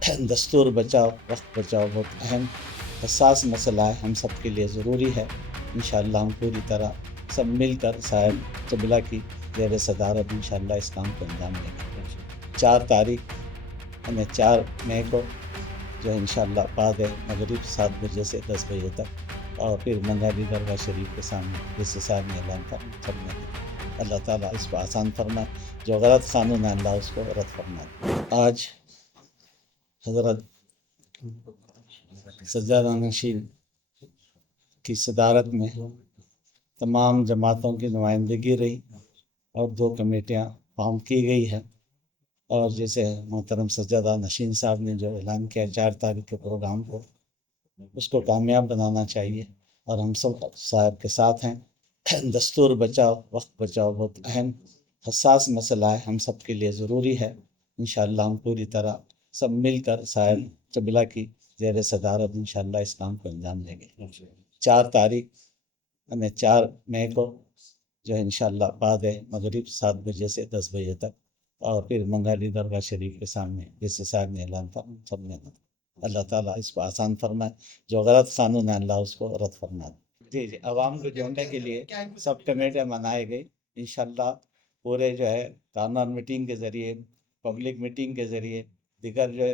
دستور بچاؤ وقت بچاؤ بہت اہم حساس مسئلہ ہے، ہم سب کے لیے ضروری ہے۔ انشاءاللہ ہم پوری طرح سب مل کر صاحب قبلہ کی زیر صدارت انشاءاللہ اس کام کو انجام دیں گے۔ 4 تاریخ یعنی 4 مئی کو جو انشاءاللہ بعد مغرب 7 بجے سے 10 بجے تک، اور پھر منگالی درگاہ شریف کے سامنے جس صاحب نے اعلان تھا سب نے اللہ تعالیٰ اس کو آسان فرمائے، جو غلط قانون ہے اللہ اس کو رد فرمائے۔ آج حضرت سجادہ نشین کی صدارت میں تمام جماعتوں کی نمائندگی رہی اور 2 کمیٹیاں فارم کی گئی ہیں، اور جیسے محترم سجادہ نشین صاحب نے جو اعلان کیا 4 تاریخ کے پروگرام کو، اس کو کامیاب بنانا چاہیے، اور ہم سب صاحب کے ساتھ ہیں۔ دستور بچاؤ وقت بچاؤ بہت اہم حساس مسئلہ ہے، ہم سب کے لیے ضروری ہے۔ انشاءاللہ ہم پوری طرح سب مل کر صاحب قبلہ کی زیر صدارت انشاءاللہ اس کام کو انجام دیں گے۔ 4 تاریخ یعنی 4 مئی کو جو انشاءاللہ بعد مغرب 7 بجے سے 10 بجے تک، اور پھر منگالی درگاہ شریف کے سامنے جس صاحب نے اعلان تھا سب نے اللہ تعالیٰ اس کو آسان فرمائے، جو غلط قانون ہے اللہ اس کو رد فرمائے۔ جی عوام کو جوڑنے کے لیے سب کمیٹیاں بنائی گئی انشاءاللہ، پورے جو ہے ٹاؤن میٹنگ کے ذریعے، پبلک میٹنگ کے ذریعے، دیگر جو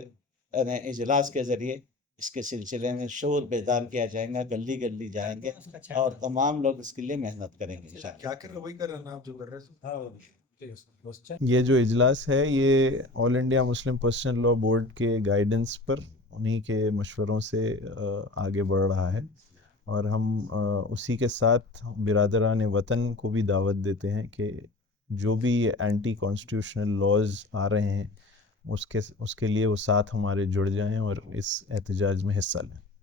اجلاس کے ذریعے اس کے سلسلے میں شعور بیدار کیا جائے گا، گلی گلی جائیں گے اور تمام لوگ اس کے لیے محنت کریں گے انشاءاللہ۔ کیا کر رہے وہی کر رہے ہیں آپ جو کر رہے ہیں۔ یہ جو اجلاس ہے یہ All India Muslim Personal Law Board کے گائیڈنس پر انہی کے مشوروں سے آگے بڑھ رہا ہے، اور ہم اسی کے ساتھ برادران وطن کو بھی دعوت دیتے ہیں کہ جو بھی اینٹی کانسٹیٹیوشنل لاز آ رہے ہیں اس کے لیے وہ ساتھ ہمارے جڑ جائیں اور اس احتجاج میں حصہ لیں۔